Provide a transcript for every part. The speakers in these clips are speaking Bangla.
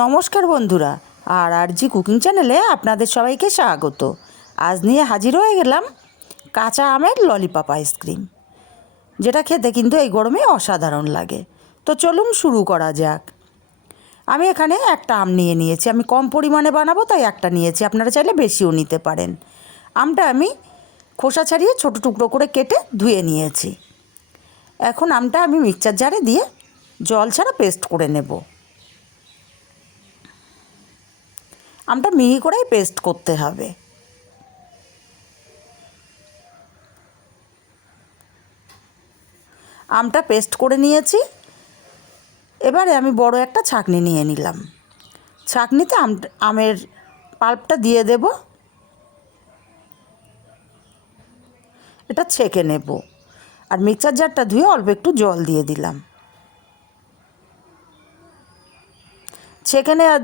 নমস্কার বন্ধুরা, আর আর জি কুকিং চ্যানেলে আপনাদের সবাইকে স্বাগত। আজ নিয়ে হাজির হয়ে গেলাম কাঁচা আমের ললিপপ আইসক্রিম যেটা খেতে কিন্তু এই গরমে অসাধারণ লাগে। তো চলুন শুরু করা যাক। আমি এখানে একটা আম নিয়ে নিয়েছি। আমি কম পরিমাণে বানাবো, তাই একটা নিয়েছি। আপনারা চাইলে বেশিও নিতে পারেন। আমটা আমি খোসা ছাড়িয়ে ছোটো টুকরো করে কেটে ধুয়ে নিয়েছি। এখন আমটা আমি মিক্সচার জারে দিয়ে জল ছাড়া পেস্ট করে নেব। আমটা মিহি করেই পেস্ট করতে হবে। আমটা পেস্ট করে নিয়েছি। এবারে আমি বড় একটা ছাঁকনি নিয়ে নিলাম। ছাঁকনিতে আম, আমের পাল্পটা দিয়ে দেব। এটা ছেঁকে নেব। আর মিক্সার জারটা ধুয়ে অল্প একটু জল দিয়ে দিলাম। ছেঁকে নেওয়ার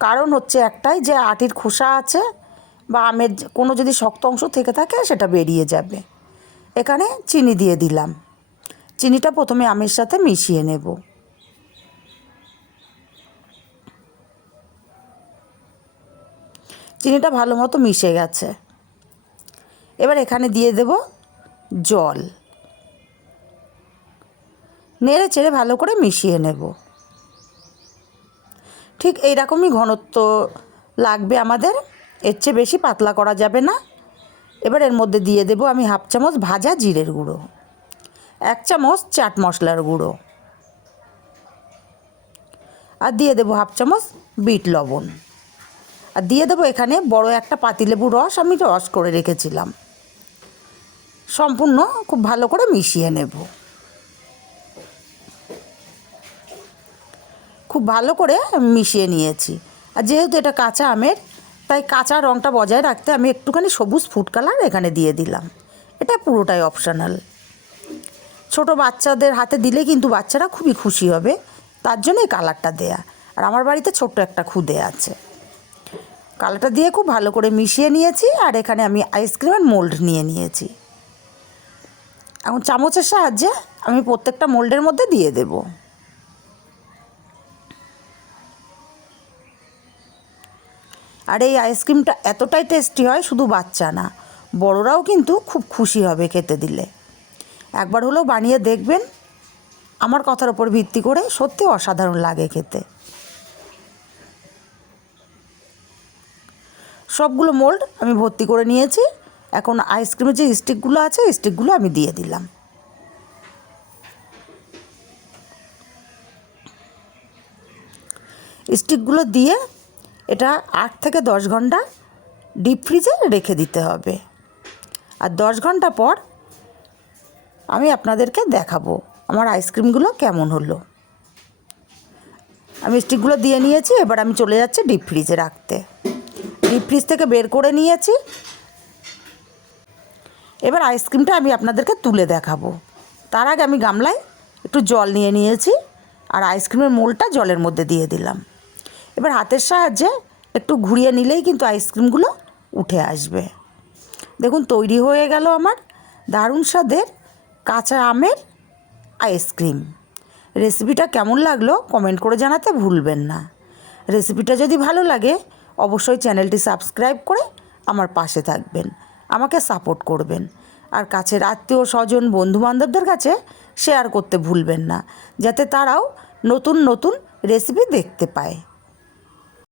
কারণ হচ্ছে একটাই যে আটির খোসা আছে বা আমের কোনো যদি শক্ত অংশ থেকে থাকে সেটা বেরিয়ে যাবে। এখানে চিনি দিয়ে দিলাম। চিনিটা প্রথমে আমের সাথে মিশিয়ে নেব। চিনিটা ভালো মতো মিশে গেছে। এবার এখানে দিয়ে দেব জল। নেড়ে চেড়ে ভালো করে মিশিয়ে নেব। ঠিক এইরকমই ঘনত্ব লাগবে আমাদের। এর চেয়ে বেশি পাতলা করা যাবে না। এবার এর মধ্যে দিয়ে দেবো আমি হাফ চামচ ভাজা জিরের গুঁড়ো, এক চামচ চাট মশলার গুঁড়ো আর দিয়ে দেবো হাফ চামচ বিট লবণ। আর দিয়ে দেবো এখানে বড় একটা পাতিলেবু রস, আমি রস করে রেখেছিলাম। সম্পূর্ণ খুব ভালো করে মিশিয়ে নেব। খুব ভালো করে মিশিয়ে নিয়েছি। আর যেহেতু এটা কাঁচা আমের, তাই কাঁচা রঙটা বজায় রাখতে আমি একটুখানি সবুজ ফুড কালার এখানে দিয়ে দিলাম। এটা পুরোটাই অপশনাল। ছোট বাচ্চাদের হাতে দিলে কিন্তু বাচ্চারা খুবই খুশি হবে, তার জন্য এই কালারটা দেয়া। আর আমার বাড়িতে ছোট্ট একটা খুদে আছে। কালারটা দিয়ে খুব ভালো করে মিশিয়ে নিয়েছি, আর এখানে আমি আইসক্রিমের মোল্ড নিয়ে নিয়েছি। এখন চামচের সাহায্যে আমি প্রত্যেকটা মোল্ডের মধ্যে দিয়ে দেবো। আর এই আইসক্রিমটা এতটাই টেস্টি হয়, শুধু বাচ্চা না। বড়রাও কিন্তু খুব খুশি হবে খেতে দিলে। একবার হলেও বানিয়ে দেখবেন। আমার কথার ওপর ভিত্তি করে সত্যি অসাধারণ লাগে খেতে। সবগুলো মোল্ড আমি ভর্তি করে নিয়েছি। এখন আইসক্রিমের যে স্টিকগুলো আছে, স্টিকগুলো আমি দিয়ে দিলাম। স্টিকগুলো দিয়ে এটা আট থেকে দশ ঘণ্টা ডিপ ফ্রিজে রেখে দিতে হবে। আর দশ ঘণ্টা পর আমি আপনাদেরকে দেখাবো আমার আইসক্রিমগুলো কেমন হলো। আমি স্টিকগুলো দিয়ে নিয়েছি, এবার আমি চলে যাচ্ছি ডিপ ফ্রিজে রাখতে। ডিপ ফ্রিজ থেকে বের করে নিয়েছি। এবার আইসক্রিমটা আমি আপনাদেরকে তুলে দেখাবো। তার আগে আমি গামলায় একটু জল নিয়ে নিয়েছি, আর আইসক্রিমের মোলটা জলের মধ্যে দিয়ে দিলাম। এবার হাতের সাহায্যে একটু ঘুরিয়ে নিলেই কিন্তু আইসক্রিমগুলো উঠে আসবে। দেখুন, তৈরি হয়ে গেল আমার দারুণ স্বাদের কাঁচা আমের আইসক্রিম। রেসিপিটা কেমন লাগল কমেন্ট করে জানাতে ভুলবেন না। রেসিপিটা যদি ভালো লাগে, অবশ্যই চ্যানেলটি সাবস্ক্রাইব করে আমার পাশে থাকবেন, আমাকে সাপোর্ট করবেন। আর কাছের আত্মীয়, স্বজন, বন্ধুবান্ধবদের কাছে শেয়ার করতে ভুলবেন না, যাতে তারাও নতুন নতুন রেসিপি দেখতে পায়।